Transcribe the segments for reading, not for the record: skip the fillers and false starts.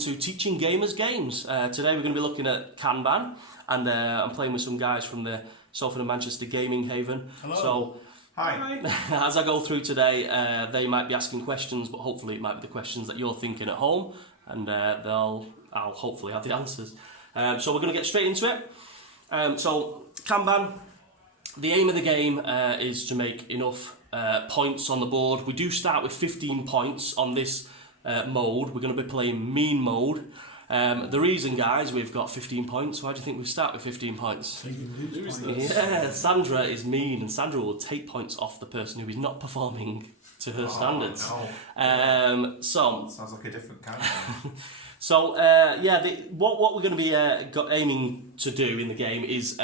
to Teaching Gamers Games. Today we're going to be looking at Kanban, and I'm playing with some guys from the Salford and Manchester Gaming Haven. Hello. So, hi. As I go through today, they might be asking questions, but hopefully it might be the questions that you're thinking at home, and I'll hopefully have the answers. So we're going to get straight into it. So Kanban, the aim of the game is to make enough points on the board. We do start with 15 points on this mode. We're going to be playing mean mode. The reason, guys, we've got 15 points. Why do you think we start with 15 points? Yeah, Sandra is mean, and Sandra will take points off the person who is not performing to her standards. No. So sounds like a different character. So what we're going to be aiming to do in the game is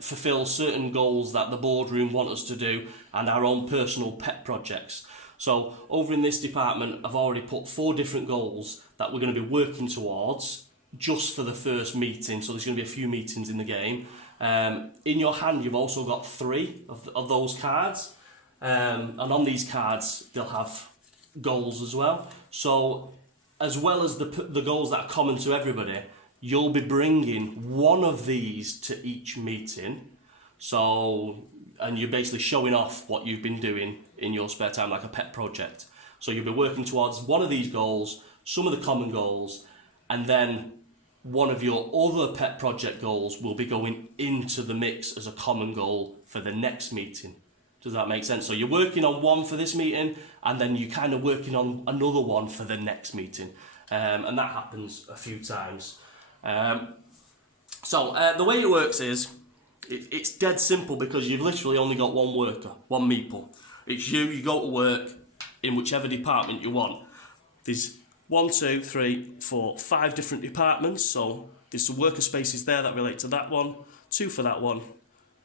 fulfil certain goals that the boardroom want us to do and our own personal pet projects. So over in this department, I've already put 4 different goals that we're going to be working towards just for the first meeting. So there's going to be a few meetings in the game. In your hand, you've also got 3 of those cards. And on these cards, they'll have goals as well. So as well as the goals that are common to everybody, you'll be bringing one of these to each meeting. So, and you're basically showing off what you've been doing in your spare time, like a pet project. So you'll be working towards one of these goals, some of the common goals, and then one of your other pet project goals will be going into the mix as a common goal for the next meeting. Does that make sense? So you're working on one for this meeting, and then you're kind of working on another one for the next meeting. And that happens a few times. So the way it works is, it's dead simple because you've literally only got one worker, one meeple. It's you go to work in whichever department you want. There's 1, 2, 3, 4, 5 different departments. So there's some worker spaces there that relate to that one, 2 for that one,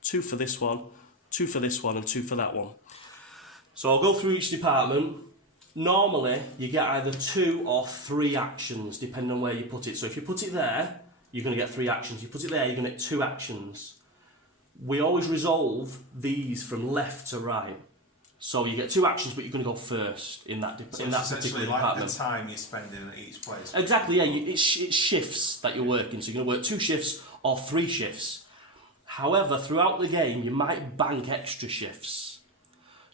2 for this one, 2 for this one, and 2 for that one. So I'll go through each department. Normally, you get either 2 or 3 actions, depending on where you put it. So if you put it there, you're going to get 3 actions. You put it there, you're going to get 2 actions. We always resolve these from left to right. So you get 2 actions, but you're going to go first in that particular like department. The time you're spending at each place. Exactly, yeah. It's shifts that you're working. So you're going to work 2 shifts or 3 shifts. However, throughout the game, you might bank extra shifts.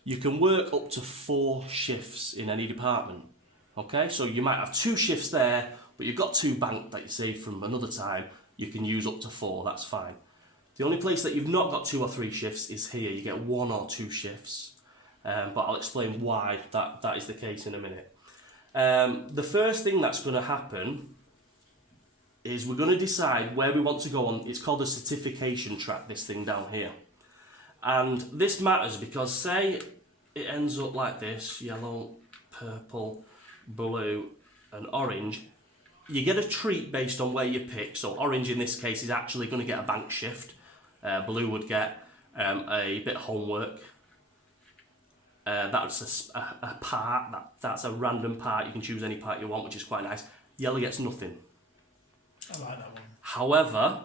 You can work up to 4 shifts in any department. Okay, so you might have 2 shifts there, but you've got 2 banked that you saved from another time. You can use up to 4, that's fine. The only place that you've not got 2 or 3 shifts is here. You get 1 or 2 shifts. But I'll explain why that is the case in a minute. The first thing that's going to happen is we're going to decide where we want to go on. It's called a certification track, this thing down here. And this matters because, say, it ends up like this, yellow, purple, blue, and orange. You get a treat based on where you pick. So orange, in this case, is actually going to get a bank shift. Blue would get a bit of homework. That's a part, that's a random part. You can choose any part you want, which is quite nice. Yellow gets nothing. I like that one. However,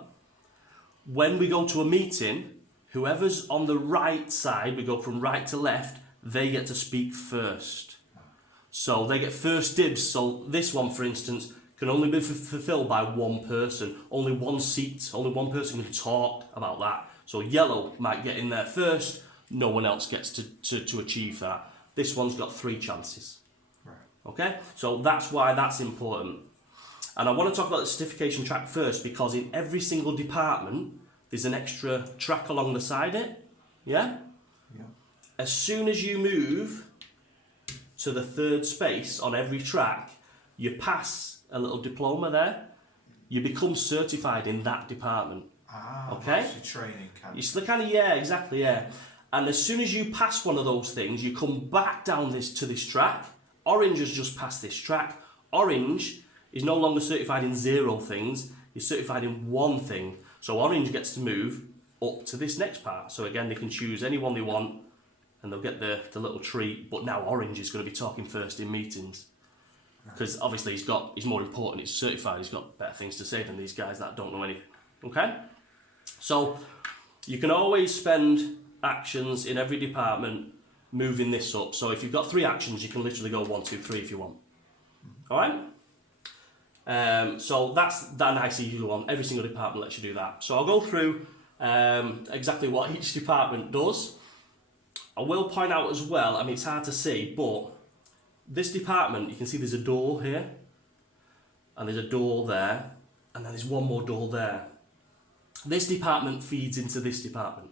when we go to a meeting, whoever's on the right side, we go from right to left, they get to speak first. So they get first dibs. So this one, for instance, can only be fulfilled by one person. Only one seat, only one person can talk about that. So yellow might get in there first. No one else gets to achieve that. This one's got 3 chances. Right. Okay? So that's why that's important. And I want to talk about the certification track first because in every single department, there's an extra track along the side of it. Yeah? Yeah. As soon as you move to the 3rd space on every track, you pass a little diploma there. You become certified in that department. Okay? That's your training camp. It's the kind of, yeah, exactly, yeah. And as soon as you pass one of those things, you come back down to this track. Orange has just passed this track. Orange is no longer certified in 0 things. He's certified in 1 thing. So orange gets to move up to this next part. So again, they can choose any one they want, and they'll get the little treat. But now orange is going to be talking first in meetings. Because obviously he's more important, he's certified, he's got better things to say than these guys that don't know anything. Okay? So you can always spend actions in every department moving this up. So if you've got 3 actions, you can literally go 1, 2, 3 if you want. Alright? So that's that nice easy one. Every single department lets you do that. So I'll go through exactly what each department does. I will point out as well, I mean it's hard to see, but this department, you can see there's a door here, and there's a door there, and then there's one more door there. This department feeds into this department.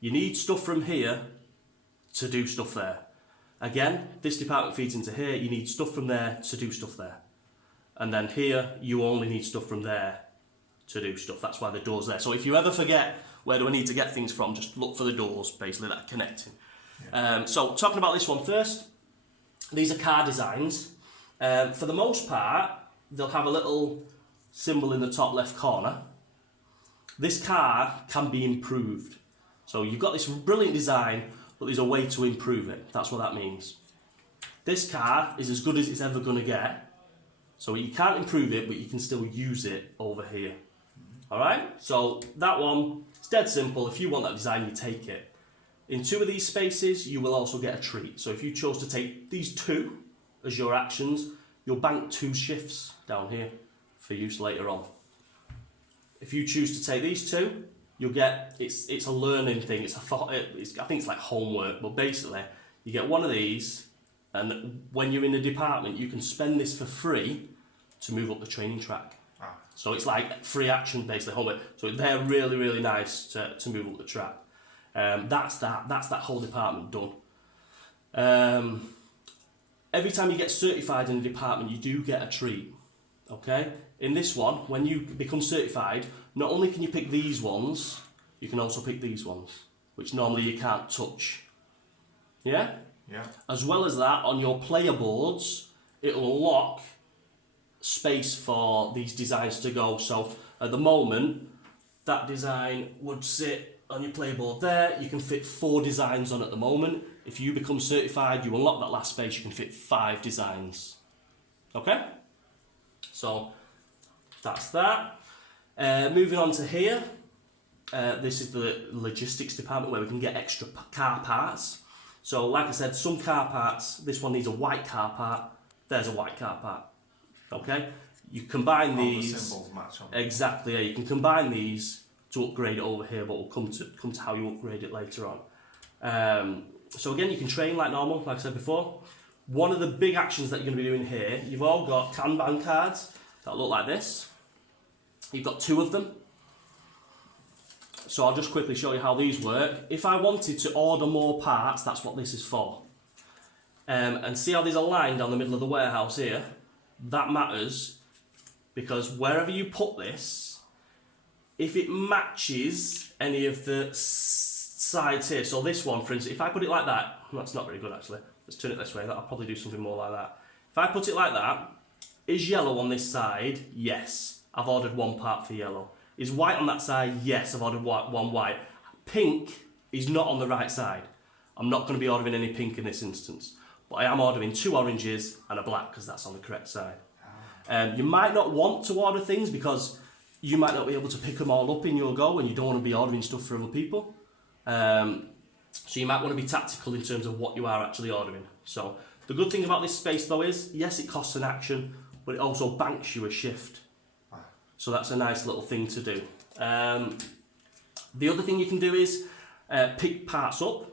You need stuff from here to do stuff there. Again, this department feeds into here, you need stuff from there to do stuff there. And then here, you only need stuff from there to do stuff. That's why the door's there. So if you ever forget where do I need to get things from, just look for the doors, basically, that are connecting. Yeah. So talking about this one first, these are car designs. For the most part, they'll have a little symbol in the top left corner. This car can be improved. So you've got this brilliant design, but there's a way to improve it. That's what that means. This car is as good as it's ever going to get. So you can't improve it, but you can still use it over here. All right? So that one, it's dead simple. If you want that design, you take it. In 2 of these spaces, you will also get a treat. So if you chose to take these 2 as your actions, you'll bank 2 shifts down here for use later on. If you choose to take these 2, you'll get, it's a learning thing, I think it's like homework, but basically you get one of these, and when you're in a department you can spend this for free to move up the training track. So it's like free action basically, homework. So they're really, really nice to move up the track. That's that whole department done. Every time you get certified in a department you do get a treat, okay? In this one, when you become certified, not only can you pick these ones, you can also pick these ones, which normally you can't touch. Yeah? Yeah. As well as that, on your player boards, it'll unlock space for these designs to go. So at the moment, that design would sit on your player board there. You can fit 4 designs on at the moment. If you become certified, you unlock that last space, you can fit 5 designs. Okay? So that's that. Moving on to here, this is the logistics department where we can get extra car parts. So like I said, some car parts, this one needs a white car part, there's a white car part. Okay? You combine these. The symbols match on. Exactly, yeah. You can combine these to upgrade it over here, but we'll come to how you upgrade it later on. So again, you can train like normal, like I said before. One of the big actions that you're going to be doing here, you've all got Kanban cards that look like this. You've got 2 of them. So I'll just quickly show you how these work. If I wanted to order more parts, that's what this is for. And see how these are lined down the middle of the warehouse here? That matters because wherever you put this, if it matches any of the sides here, so this one, for instance, if I put it like that, that's not very good actually. Let's turn it this way, I'll probably do something more like that. If I put it like that, is yellow on this side? Yes, I've ordered 1 part for yellow. Is white on that side? Yes, I've ordered 1 white. Pink is not on the right side. I'm not going to be ordering any pink in this instance. But I am ordering 2 oranges and a black because that's on the correct side. You might not want to order things because you might not be able to pick them all up in your go and you don't want to be ordering stuff for other people. So you might want to be tactical in terms of what you are actually ordering. So the good thing about this space though is, yes, it costs an action, but it also banks you a shift. So that's a nice little thing to do. The other thing you can do is pick parts up,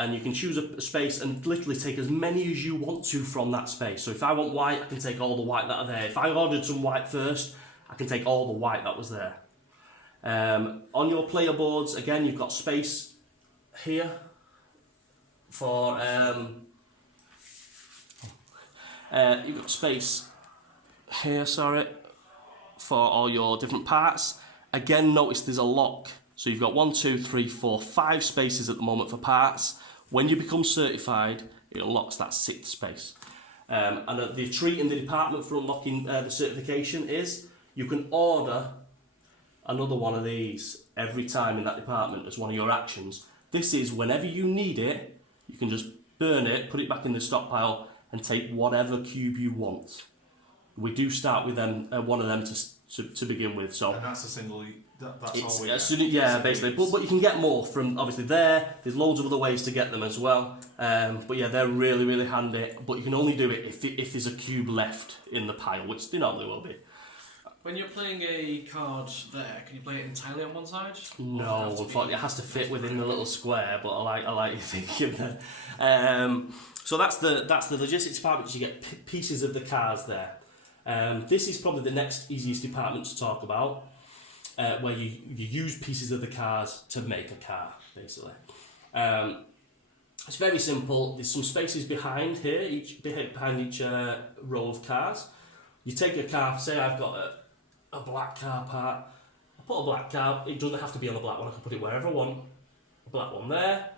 and you can choose a space and literally take as many as you want to from that space. So if I want white, I can take all the white that are there. If I ordered some white first, I can take all the white that was there. On your player boards, again, you've got space here for you've got space here, sorry, for all your different parts. Again, notice there's a lock. So you've got 1, 2, 3, 4, 5 spaces at the moment for parts. When you become certified, it unlocks that 6th space. And the treat in the department for unlocking the certification is you can order another one of these every time in that department as one of your actions. This is whenever you need it, you can just burn it, put it back in the stockpile, and take whatever cube you want. We do start with them, one of them to begin with. So and that's a single That's It's, all we as get. soon as, yeah, So basically. it's- But you can get more from obviously there. There's loads of other ways to get them as well. But yeah, they're really, really handy. But you can only do it if there's a cube left in the pile, which there normally will be. When you're playing a card there, can you play it entirely on one side? No, unfortunately, it has to fit within the little square. But I like your thinking there. So that's the logistics department. You get pieces of the cars there. This is probably the next easiest department to talk about. Where you use pieces of the cars to make a car, basically. It's very simple. There's some spaces behind here, behind each row of cars. You take a car, say I've got a black car part. I put a black car, it doesn't have to be on the black one, I can put it wherever I want. A black one there,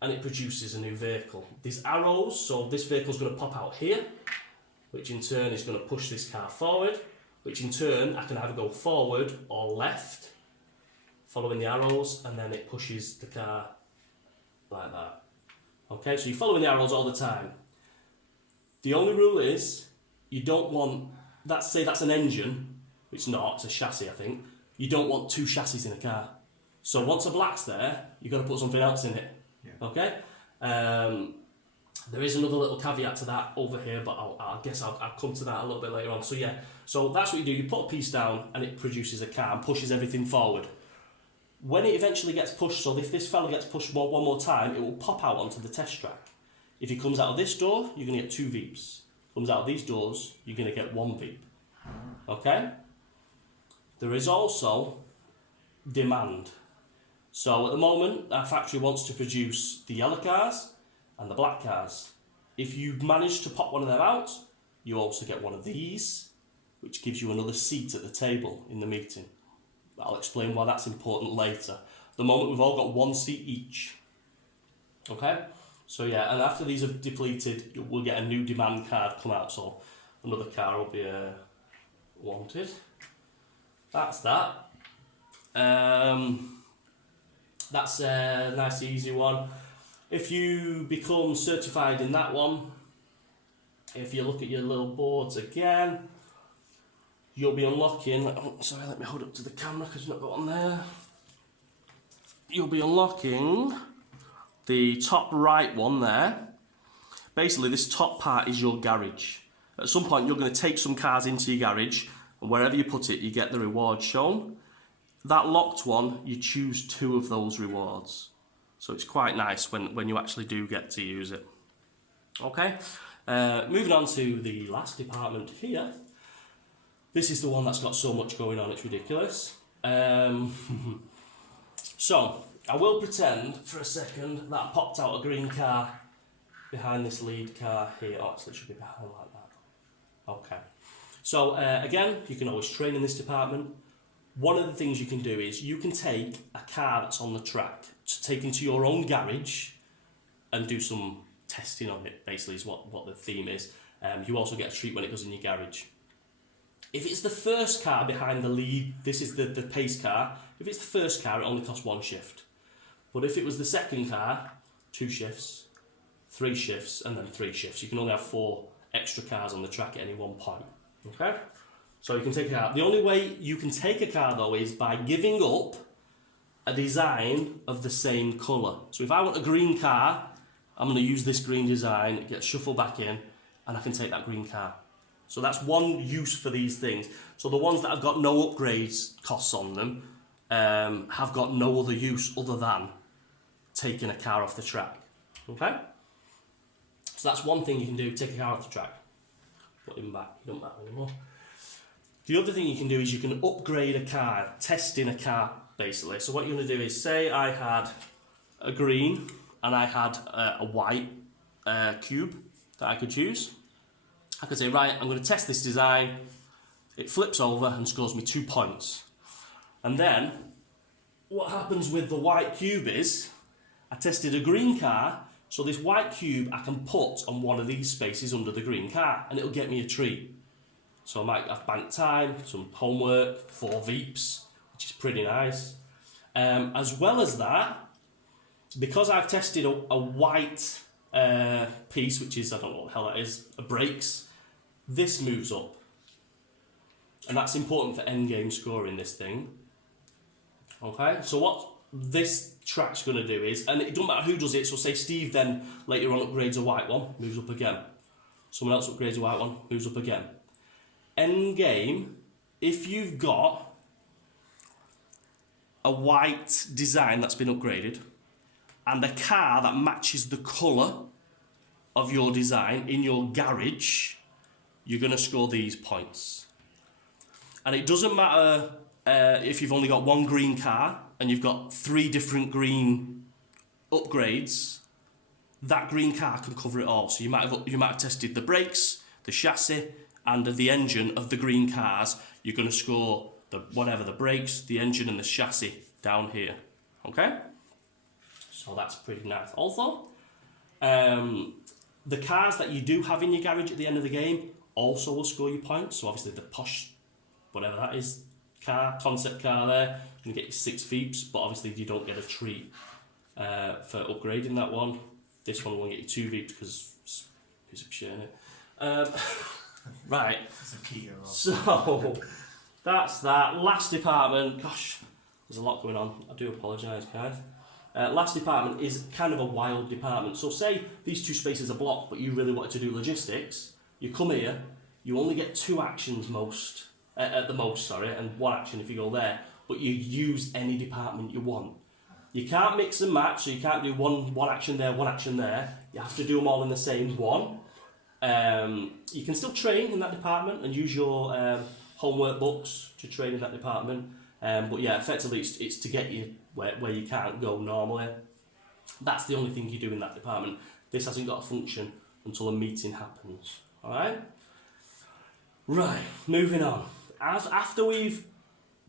and it produces a new vehicle. There's arrows, so this vehicle's going to pop out here, which in turn is going to push this car forward, which in turn I can either go forward or left, following the arrows, and then it pushes the car like that. Okay, so you're following the arrows all the time. The only rule is, you don't want, say that's an engine, it's not, it's a chassis I think, you don't want two chassis in a car. So once a black's there, you've got to put something else in it. Yeah. Okay? There is another little caveat to that over here, but I guess I'll come to that a little bit later on. So yeah, so that's what you do. You put a piece down and it produces a car and pushes everything forward. When it eventually gets pushed, so if this fella gets pushed one more time, it will pop out onto the test track. If he comes out of this door, you're going to get 2 Veeps. Comes out of these doors, you're going to get 1 Veep. Okay? There is also demand. So at the moment, our factory wants to produce the yellow cars and the black cars. If you manage to pop one of them out, you also get one of these, which gives you another seat at the table in the meeting. I'll explain why that's important later. At the moment, we've all got 1 seat each. Okay? So yeah, and after these are depleted, we'll get a new demand card come out, so another car will be wanted. That's that. That's a nice easy one. If you become certified in that one, if you look at your little boards again, you'll be unlocking, sorry, let me hold up to the camera because it's not got on there. You'll be unlocking the top right one there. Basically, this top part is your garage. At some point, you're going to take some cars into your garage, and wherever you put it, you get the reward shown. That locked one, you choose 2 of those rewards. So it's quite nice when you actually do get to use it. Okay, moving on to the last department here. This is the one that's got so much going on, it's ridiculous. So, I will pretend for a second that I popped out a green car behind this lead car here. Oh, actually it should be behind like that. Okay. So, again, you can always train in this department. One of the things you can do is you can take a car that's on the track to take into your own garage and do some testing on it, basically is what the theme is. You also get a treat when it goes in your garage. If it's the first car behind the lead, this is the pace car. If it's the first car, it only costs 1 shift. But if it was the second car, 2 shifts, 3 shifts, and then 3 shifts. You can only have 4 extra cars on the track at any one point. Okay? So you can take a car. The only way you can take a car, though, is by giving up a design of the same colour. So if I want a green car, I'm going to use this green design, it gets shuffled back in, and I can take that green car. So that's one use for these things. So the ones that have got no upgrades costs on them have got no other use other than taking a car off the track. Okay? So that's one thing you can do, take a car off the track. Put him back, he don't matter anymore. The other thing you can do is you can upgrade a car, testing a car basically. So what you're going to do is, say I had a green and I had a white cube that I could choose. I could say, right, I'm going to test this design. It flips over and scores me 2 points. And then what happens with the white cube is I tested a green car, so this white cube I can put on one of these spaces under the green car and it'll get me a treat. So I might have bank time, some homework, 4 Veeps, which is pretty nice. As well as that, because I've tested a white piece, which is, I don't know what the hell that is, brakes, this moves up. And that's important for endgame scoring this thing. Okay, so what this track's going to do is, and it doesn't matter who does it, so say Steve then later on upgrades a white one, moves up again. Someone else upgrades a white one, moves up again. End game, if you've got a white design that's been upgraded and a car that matches the colour of your design in your garage, you're going to score these points. And it doesn't matter if you've only got one green car and you've got 3 different green upgrades, that green car can cover it all. So you might have tested the brakes, the chassis, and the engine of the green cars. You're going to score the brakes, the engine, and the chassis down here. Okay? So that's pretty nice. Also, the cars that you do have in your garage at the end of the game also will score you points. So obviously the posh, whatever that is, concept car there, you can get you 6 Veeps, but obviously you don't get a treat for upgrading that one. This one will get you 2 Veeps because it's a piece of shit, innit? Right. It's a Kia. So that's that. Last department. Gosh, there's a lot going on. I do apologise, guys. Last department is kind of a wild department. So say these 2 spaces are blocked, but you really wanted to do logistics. You come here. You only get 2 actions at the most, and 1 action if you go there. But you use any department you want. You can't mix and match, so you can't do one action there, 1 action there. You have to do them all in the same one. You can still train in that department and use your homework books to train in that department. But yeah, effectively it's to get you where you can't go normally. That's the only thing you do in that department. This hasn't got a function until a meeting happens. Alright? Right, moving on. After we've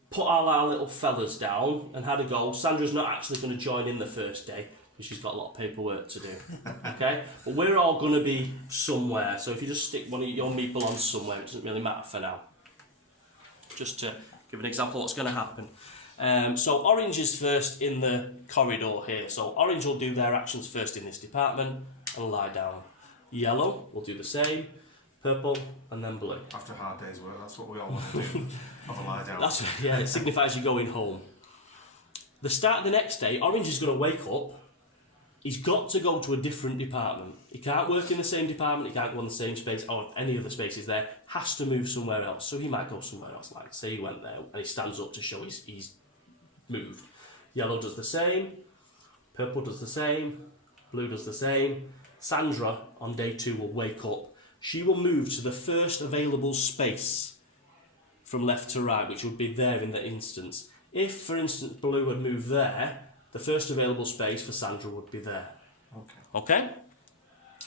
put all our little fellas down and had a go, Sandra's not actually going to join in the first day because she's got a lot of paperwork to do. Okay? But we're all going to be somewhere, so if you just stick one of your meeple on somewhere, it doesn't really matter for now. Just to give an example of what's going to happen. So orange is first in the corridor here. So orange will do their actions first in this department and lie down. Yellow will do the same. Purple and then blue. After a hard day's work, that's what we all want to do. Have a lie down. Yeah, it signifies you're going home. The start of the next day, orange is going to wake up. He's got to go to a different department. He can't work in the same department, he can't go on the same space or any of the spaces there. Has to move somewhere else. So he might go somewhere else. Like say he went there and he stands up to show he's moved. Yellow does the same. Purple does the same. Blue does the same. Sandra on day 2 will wake up. She will move to the first available space from left to right, which would be there in the instance. If, for instance, blue had moved there, the first available space for Sandra would be there. Okay?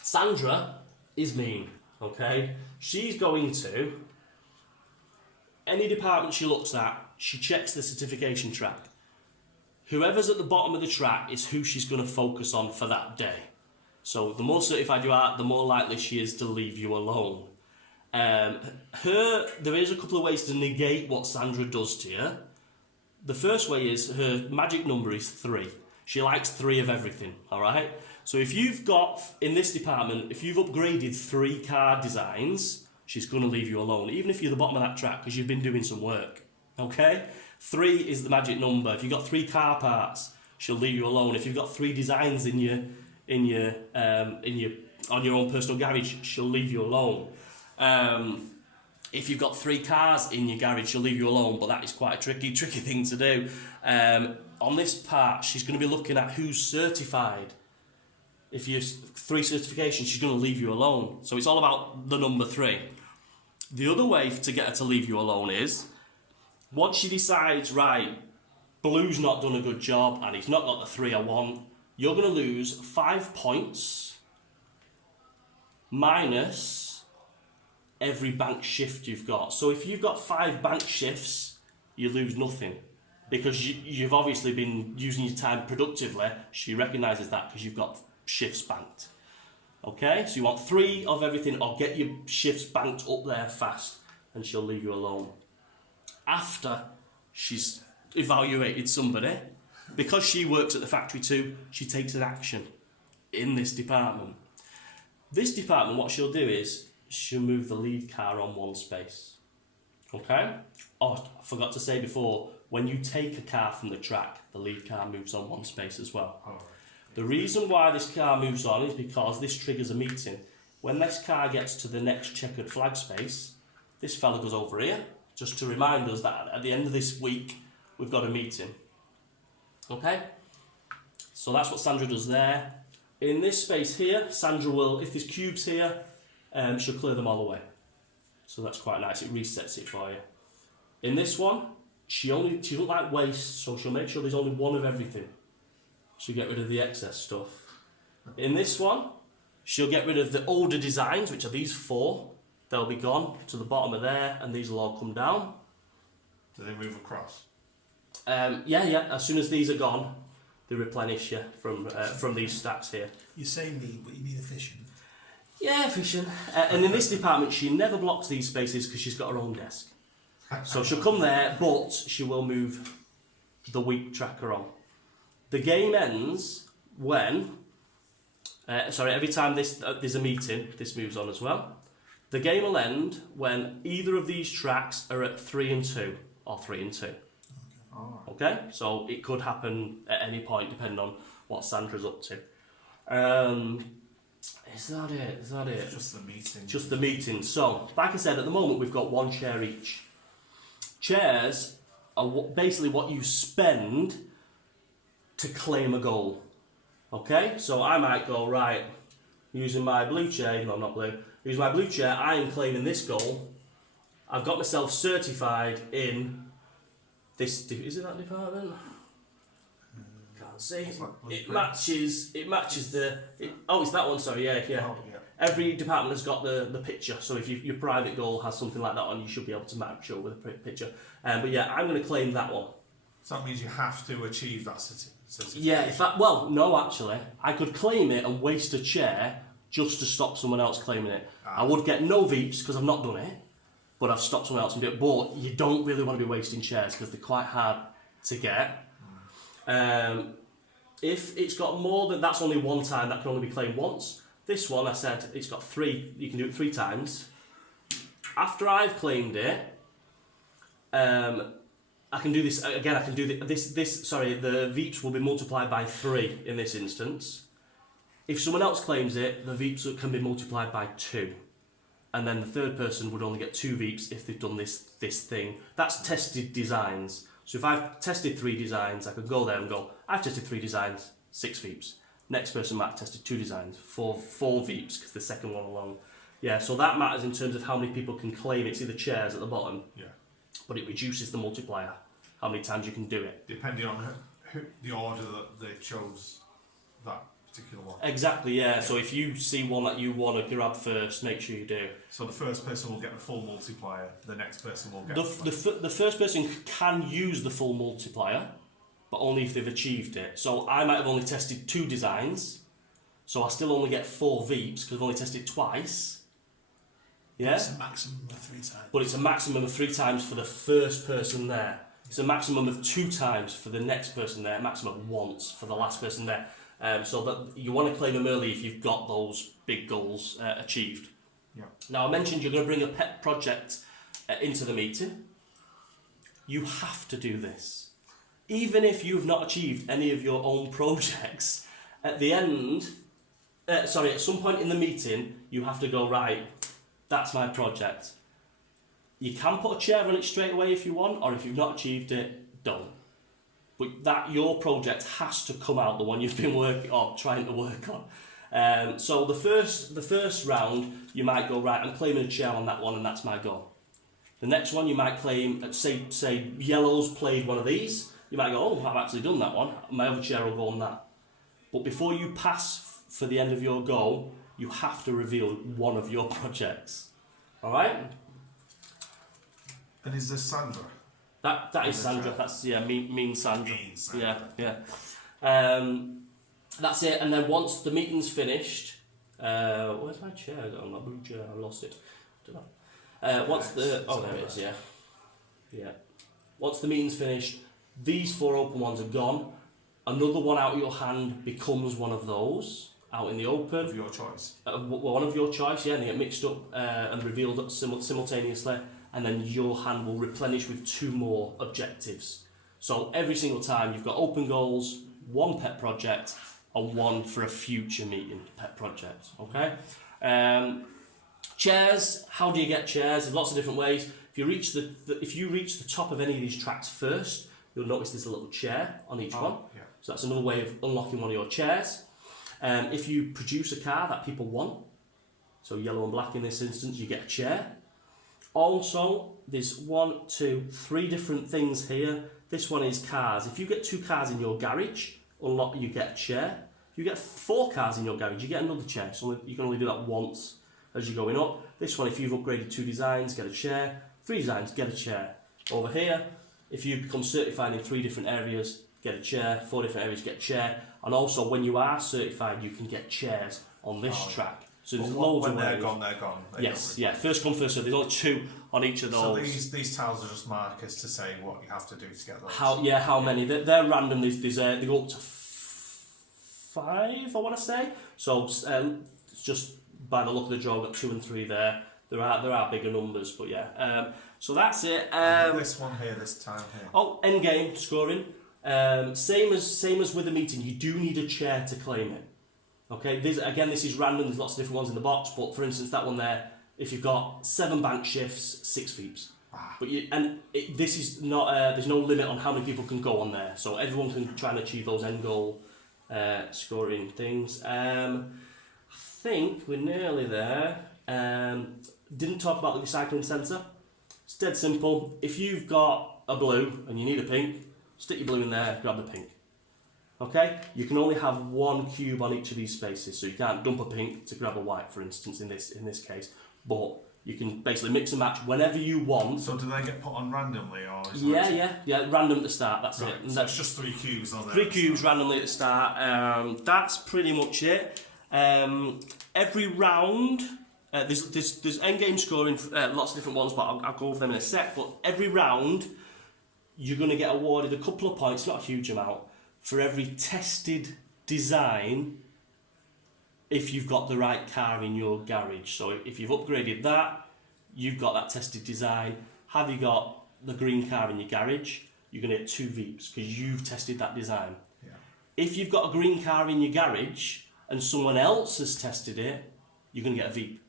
Sandra is mean, okay? She's going to, any department she looks at, she checks the certification track. Whoever's at the bottom of the track is who she's going to focus on for that day. So the more certified you are, the more likely she is to leave you alone. There is a couple of ways to negate what Sandra does to you. The first way is her magic number is 3. She likes 3 of everything, alright? So if you've got, in this department, if you've upgraded 3 card designs, she's going to leave you alone, even if you're the bottom of that track, because you've been doing some work, okay? 3 is the magic number. If you've got 3 car parts, she'll leave you alone. If you've got 3 designs on your own personal garage, she'll leave you alone. If you've got 3 cars in your garage, she'll leave you alone, but that is quite a tricky thing to do. On this part, she's going to be looking at who's certified. If you're 3 certifications, she's going to leave you alone. So it's all about the number 3. The other way to get her to leave you alone is, once she decides, right, blue's not done a good job and he's not got the 3 I want, you're going to lose 5 points minus every bank shift you've got. So if you've got 5 bank shifts, you lose nothing because you've obviously been using your time productively. She recognises that because you've got shifts banked. Okay, so you want 3 of everything or get your shifts banked up there fast and she'll leave you alone. After she's evaluated somebody, because she works at the factory too, she takes an action in this department. This department, what she'll do is she'll move the lead car on 1 space. Okay? Oh, I forgot to say before, when you take a car from the track, the lead car moves on one space as well. All right. The reason why this car moves on is because this triggers a meeting. When this car gets to the next checkered flag space, this fella goes over here, just to remind us that at the end of this week, we've got a meeting. Okay? So that's what Sandra does there. In this space here, Sandra will, if there's cubes here, she'll clear them all away. So that's quite nice, it resets it for you. In this one, she doesn't like waste, so she'll make sure there's only one of everything. She'll get rid of the excess stuff. In this one, she'll get rid of the older designs, which are these 4. They'll be gone to the bottom of there, and these will all come down. Do they move across? Yeah. As soon as these are gone, they replenish you from these stacks here. You say mean, but you mean efficient. Yeah, efficient. And in this department, she never blocks these spaces because she's got her own desk. So she'll come there, but she will move the week tracker on. The game ends when... every time there's a meeting, this moves on as well. The game will end when either of these tracks are at 3 and 2, or 3 and 2. Okay? So it could happen at any point, depending on what Sandra's up to. Is that it? Just the meeting. Just the meeting. So, like I said, at the moment we've got 1 chair each. Chairs are basically what you spend to claim a goal. Okay? So I might go, right, using my blue chair, no, not blue, using my blue chair, I am claiming this goal. I've got myself certified in this, is it that department? Can't see. It matches the, it's that one, sorry, yeah. Oh, yeah. Every department has got the picture, so if your private goal has something like that on, you should be able to match it with a picture. But yeah, I'm going to claim that one. So that means you have to achieve that certificate. Yeah, well, no, actually. I could claim it and waste a chair just to stop someone else claiming it. I would get no VEEPs because I've not done it, but I've stopped someone else from doing it. But you don't really want to be wasting chairs because they're quite hard to get. If it's got more than, that's only one time, that can only be claimed once. This one, I said, it's got 3, you can do it 3 times. After I've claimed it, I can do this again. I can do this. Sorry, the VEEPs will be multiplied by 3 in this instance. If someone else claims it, the VEEPs can be multiplied by 2, and then the third person would only get 2 VEEPs if they've done this thing. That's tested designs. So if I've tested 3 designs, I could go there and go, I've tested 3 designs, 6 VEEPs. Next person might have tested 2 designs, 4 VEEPs because the second one along. Yeah, so that matters in terms of how many people can claim it. See the chairs at the bottom. Yeah. But it reduces the multiplier, how many times you can do it. Depending on the order that they chose that particular one. Exactly, yeah. So if you see one that you want to grab first, make sure you do. So the first person will get the full multiplier, the next person will get the first person can use the full multiplier, but only if they've achieved it. So I might have only tested 2 designs, so I still only get 4 VEEPs because I've only tested twice. Yeah? It's a maximum of 3 times. But it's a maximum of 3 times for the first person there. It's a maximum of 2 times for the next person there, a maximum of once for the last person there. So that you want to claim them early if you've got those big goals achieved. Yeah. Now I mentioned you're going to bring a pet project into the meeting. You have to do this. Even if you've not achieved any of your own projects, at the end, at some point in the meeting, you have to go, right, that's my project. You can put a chair on it straight away if you want, or if you've not achieved it, don't. But that your project has to come out, the one you've been working on, trying to work on. So the first round, you might go, right, I'm claiming a chair on that one, and that's my goal. The next one, you might claim, say yellow's played one of these. You might go, oh, I've actually done that one. My other chair will go on that. But before you pass for the end of your goal, you have to reveal one of your projects. All right? And is this Sandra? That is Sandra. That's mean Sandra. Mean Sandra. Yeah. That's it. And then once the meeting's finished, where's my chair? I don't know, my blue chair. I lost it. Don't know. There it is. Yeah. Once the meeting's finished, these 4 open ones are gone. Another one out of your hand becomes one of those out in the open. Of your choice. One of your choice. Yeah. And they get mixed up and revealed simultaneously. And then your hand will replenish with 2 more objectives. So every single time you've got open goals, one pet project, and one for a future meeting pet project. Okay. Chairs. How do you get chairs? There's lots of different ways. If you reach the top of any of these tracks first, you'll notice there's a little chair on each one. Yeah. So that's another way of unlocking one of your chairs. If you produce a car that people want, so yellow and black in this instance, you get a chair. Also, there's 1, 2, 3 different things here. This one is cars. If you get 2 cars in your garage, you get a chair. If you get 4 cars in your garage, you get another chair. So you can only do that once as you're going up. This one, if you've upgraded 2 designs, get a chair. 3 designs, get a chair. Over here, if you become certified in 3 different areas, get a chair. 4 different areas, get a chair. And also, when you are certified, you can get chairs on this track. So there's loads of ways. When they're gone. Yes, yeah. First come, first served. There's only 2 on each of those. So these tiles are just markers to say what you have to do to get those. How many? They're random. They go up to 5, I want to say. So it's just by the look of the draw, I've got 2 and 3 there. There are bigger numbers, but yeah. So that's it. This one here, this tile here. Oh, end game scoring. Same as with the meeting. You do need a chair to claim it. Okay, this is random, there's lots of different ones in the box, but for instance, that one there, if you've got 7 bank shifts, 6 feeps. But this is not, there's no limit on how many people can go on there, so everyone can try and achieve those end goal scoring things. I think we're nearly there. Didn't talk about the recycling centre. It's dead simple. If you've got a blue and you need a pink, stick your blue in there, grab the pink. Okay, you can only have 1 cube on each of these spaces, so you can't dump a pink to grab a white, for instance, in this case. But you can basically mix and match whenever you want. So do they get put on randomly, or? Yeah, random at the start. That's right. it. And so it's just 3 cubes on there. 3 cubes randomly at the start. That's pretty much it. Every round, there's end game scoring, lots of different ones, but I'll go over them in a sec. But every round, you're going to get awarded a couple of points, not a huge amount, for every tested design if you've got the right car in your garage. So if you've upgraded that, you've got that tested design. Have you got the green car in your garage, you're going to get 2 Veeps because you've tested that design. Yeah. If you've got a green car in your garage and someone else has tested it, you're going to get a Veep.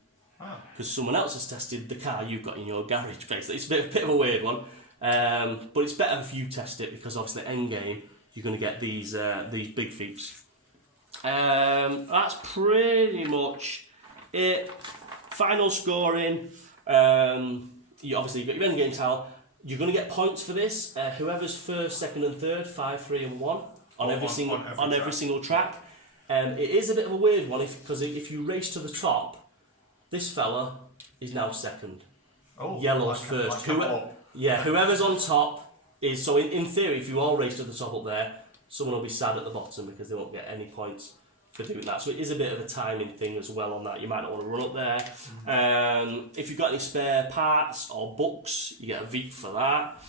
Because someone else has tested the car you've got in your garage, basically. It's a bit of a weird one. But it's better if you test it because obviously end game, you're going to get these big Veeps. That's pretty much it. Final scoring. You've got your end game tile. You're going to get points for this. Whoever's first, second, and third, 5, 3, and 1 on every single track. It is a bit of a weird one because if you race to the top, this fella is now second. Yellow's first. Whoever's on top is, so in theory, if you all race to the top up there, someone will be sad at the bottom because they won't get any points for doing that. So it is a bit of a timing thing as well on that. You might not want to run up there. If you've got any spare parts or books, you get a Veep for that.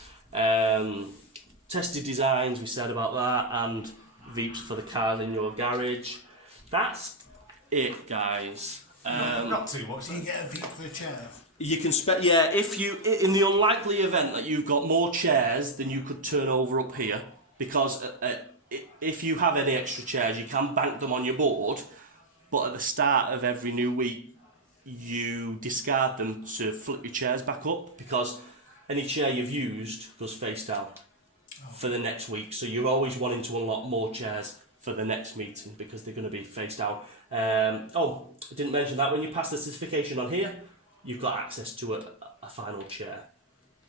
Tested designs, we said about that, and Veeps for the cars in your garage. That's it, guys. Not too much. So you get a Veep for a chair. You can spend, if you, in the unlikely event that you've got more chairs than you could turn over up here, because if you have any extra chairs, you can bank them on your board, but at the start of every new week, you discard them to flip your chairs back up, because any chair you've used goes face down for the next week, so you're always wanting to unlock more chairs for the next meeting, because they're going to be face down. I didn't mention that, when you pass the certification on here, you've got access to a final chair.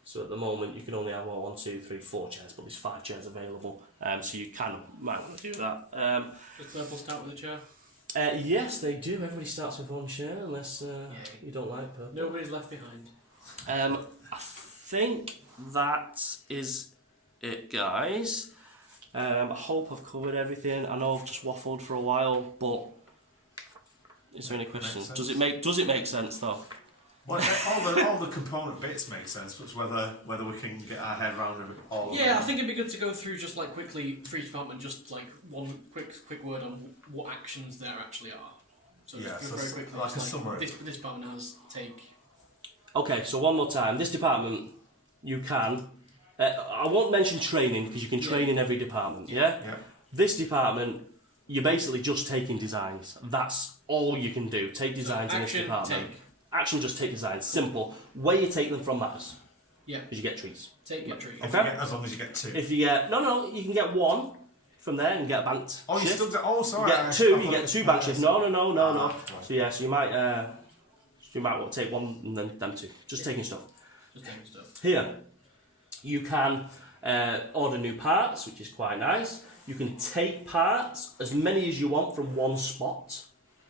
So at the moment you can only have 1, 2, 3, 4 chairs, but there's 5 chairs available. So you might want to do that. Does level start with a chair? Yes, they do. Everybody starts with 1 chair, unless you don't like purple. Nobody's left behind. I think that is it, guys. I hope I've covered everything. I know I've just waffled for a while, but is there any questions? Does it make sense though? Well, all the component bits make sense, but it's whether we can get our head around all of them. Yeah, I think it'd be good to go through just like quickly for each department, just like one quick word on what actions there actually are. So very quickly, like a summary. This department has take. Okay, so one more time. This department, you can I won't mention training because you can train in every department. Yeah. Yeah. This department, you're basically just taking designs. That's all you can do. Take designs in this department. Action, just take designs. Simple. Where you take them from matters. Yeah. Because you get trees. Get trees. As long as you get 2. If you get you can get 1 from there and get banked. Oh, shift. you still get. Oh, sorry. You get 2. You get 2 bank shifts. No. Right. So you might want to take 1 and then them 2. Just taking stuff. Just taking stuff. Here, you can order new parts, which is quite nice. You can take parts, as many as you want, from one spot.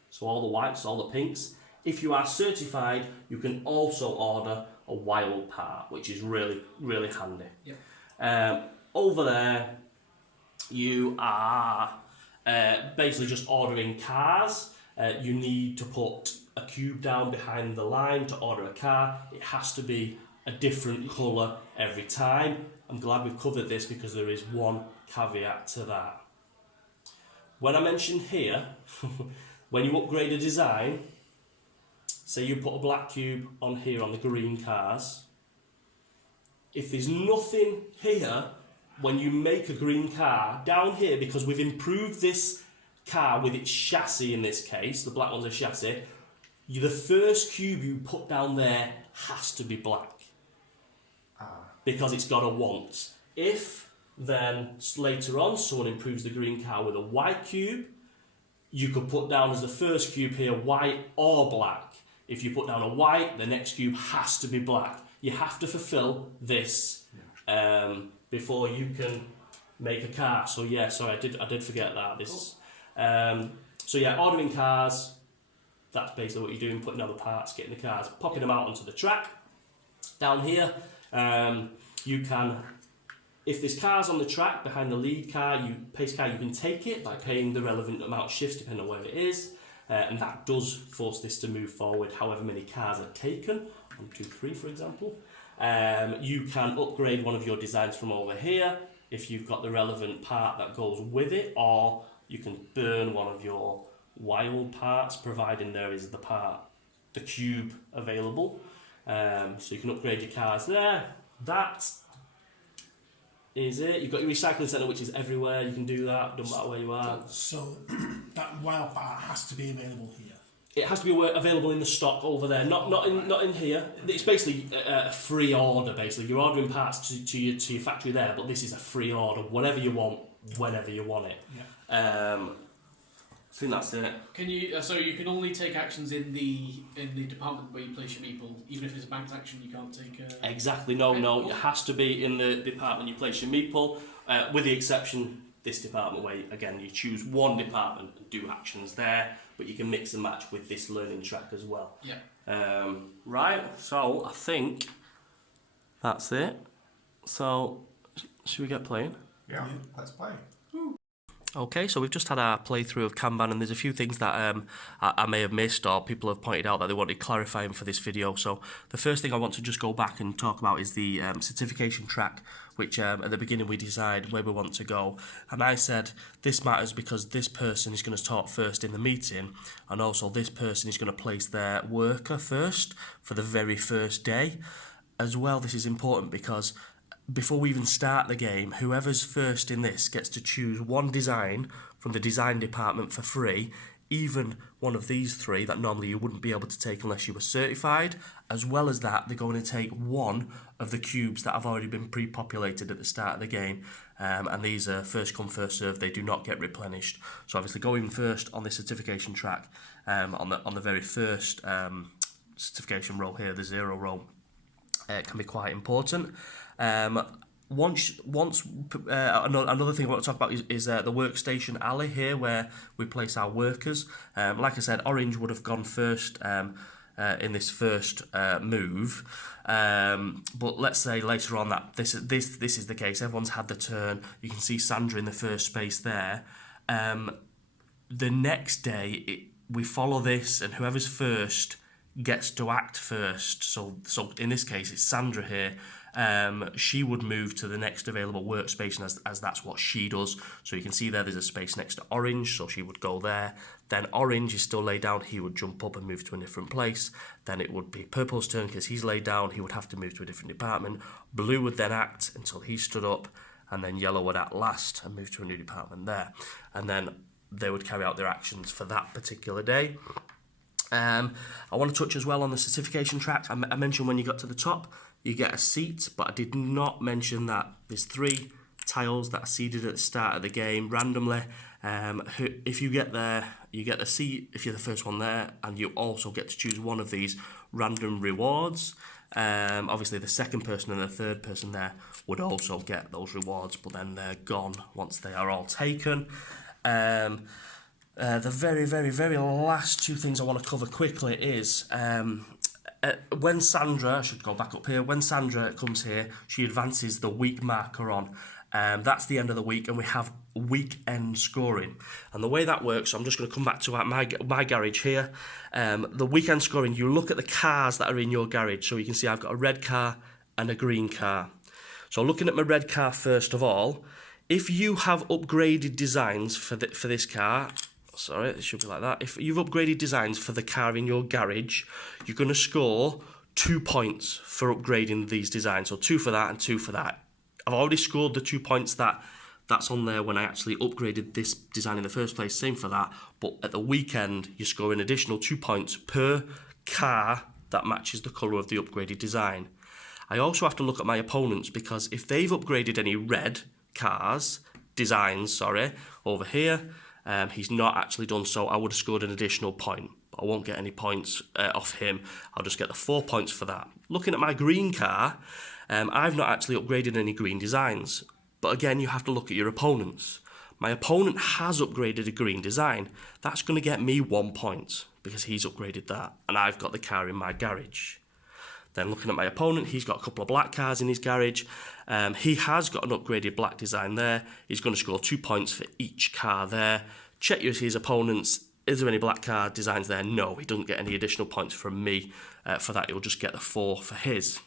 So all the whites, all the pinks. If you are certified, you can also order a wild part, which is really, really handy. Yep. Over there, you are basically just ordering cars. You need to put a cube down behind the line to order a car. It has to be a different colour every time. I'm glad we've covered this because there is one caveat to that. When I mention here, when you upgrade a design, say you put a black cube on here on the green cars, if there's nothing here, when you make a green car, down here, because we've improved this car with its chassis in this case, the black one's a chassis, the first cube you put down there has to be black. Because it's got a want. If then later on someone improves the green car with a white cube, you could put down as the first cube here white or black. If you put down a white, the next cube has to be black. You have to fulfill this before you can make a car. So yeah, sorry, I did forget that. This. So yeah, ordering cars. That's basically what you're doing, putting down the parts, getting the cars, popping them out onto the track. Down here, you can, if there's cars on the track behind the lead car, pace car, you can take it by paying the relevant amount of shifts depending on where it is, and that does force this to move forward however many cars are taken, 1, 2, 3 for example. You can upgrade one of your designs from over here if you've got the relevant part that goes with it, or you can burn one of your wild parts providing there is the cube available. So you can upgrade your cars there. That is it. You've got your recycling centre, which is everywhere. You can do that, no matter where you are. So that wild part has to be available here. It has to be available in the stock over there, not in here. It's basically a free order. Basically, you're ordering parts to your factory there, but this is a free order. Whatever you want, whenever you want it. Yeah. I think that's it. Can you? So you can only take actions in the department where you place your meeple. Even if it's a banked action, you can't take. Exactly. No. It has to be in the department you place your meeple, with the exception this department where again you choose one department and do actions there, but you can mix and match with this learning track as well. Yeah. Right. So I think that's it. So should we get playing? Yeah. Let's play. Okay, so we've just had our playthrough of Kanban, and there's a few things that I may have missed or people have pointed out that they wanted clarifying for this video. So the first thing I want to just go back and talk about is the certification track, which at the beginning we decide where we want to go. And I said this matters because this person is going to talk first in the meeting, and also this person is going to place their worker first for the very first day. As well, this is important because before we even start the game, whoever's first in this gets to choose one design from the design department for free, even one of these 3 that normally you wouldn't be able to take unless you were certified. As well as that, they're going to take one of the cubes that have already been pre-populated at the start of the game, and these are first come, first served. They do not get replenished. So obviously going first on the certification track, on the very first certification roll here, the 0 roll, can be quite important. Another thing I want to talk about is the workstation alley here where we place our workers. Like I said, orange would have gone first in this first move, but let's say later on that this is the case. Everyone's had the turn. You can see Sandra in the first space there. The next day we follow this, and whoever's first gets to act first. So in this case it's Sandra here. She would move to the next available workspace as that's what she does. So you can see there's a space next to orange, so she would go there. Then orange is still laid down, he would jump up and move to a different place. Then it would be purple's turn because he's laid down, he would have to move to a different department. Blue would then act until he stood up, and then yellow would act last and move to a new department there. And then they would carry out their actions for that particular day. I want to touch as well on the certification track. I mentioned when you got to the top, you get a seat, but I did not mention that there's 3 tiles that are seeded at the start of the game randomly. If you get there, you get the seat if you're the first one there, and you also get to choose one of these random rewards. Obviously the second person and the third person there would also get those rewards, but then they're gone once they are all taken. The very, very, very last 2 things I want to cover quickly is when Sandra, I should go back up here, when Sandra comes here, she advances the week marker on. That's the end of the week, and we have weekend scoring. And the way that works, I'm just going to come back to my garage here. The weekend scoring, you look at the cars that are in your garage. So you can see I've got a red car and a green car. So looking at my red car first of all, if you have upgraded designs for this car, sorry, it should be like that. If you've upgraded designs for the car in your garage, you're going to score 2 points for upgrading these designs. So 2 for that and 2 for that. I've already scored the 2 points that's on there when I actually upgraded this design in the first place. Same for that. But at the weekend, you score an additional 2 points per car that matches the colour of the upgraded design. I also have to look at my opponents, because if they've upgraded any red designs, over here, he's not actually done so, I would have scored an additional point. But I won't get any points off him. I'll just get the 4 points for that. Looking at my green car, I've not actually upgraded any green designs. But again, you have to look at your opponents. My opponent has upgraded a green design. That's going to get me 1 point because he's upgraded that, and I've got the car in my garage. Then looking at my opponent, he's got a couple of black cars in his garage. He has got an upgraded black design there. He's going to score 2 points for each car there. Check his opponents. Is there any black car designs there? No, he doesn't get any additional points from me for that. He'll just get the 4 for his.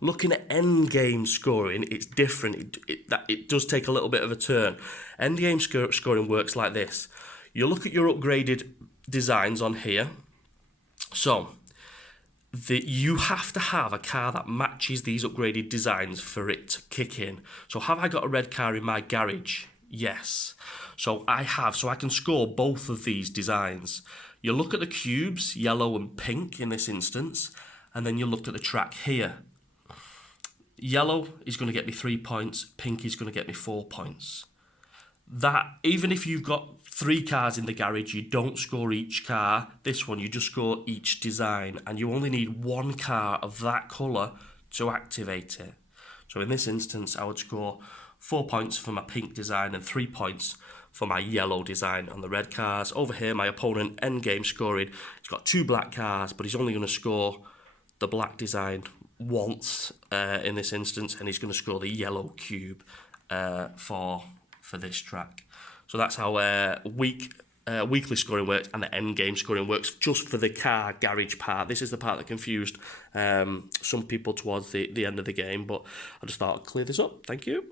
Looking at end game scoring, it's different. It does take a little bit of a turn. End game scoring works like this. You look at your upgraded designs on here. So you have to have a car that matches these upgraded designs for it to kick in. So have I got a red car in my garage? Yes. So I have. So I can score both of these designs. You look at the cubes, yellow and pink in this instance, and then you look at the track here. Yellow is going to get me 3 points, pink is going to get me 4 points. That, even if you've got 3 cars in the garage, you don't score each car. This one, you just score each design, and you only need 1 car of that colour to activate it. So in this instance, I would score 4 points for my pink design and 3 points for my yellow design on the red cars. Over here, my opponent, end game scoring, he's got 2 black cars, but he's only going to score the black design once in this instance, and he's going to score the yellow cube for this track. So that's how weekly scoring works, and the end game scoring works just for the car garage part. This is the part that confused some people towards the end of the game, but I just thought I'd clear this up. Thank you.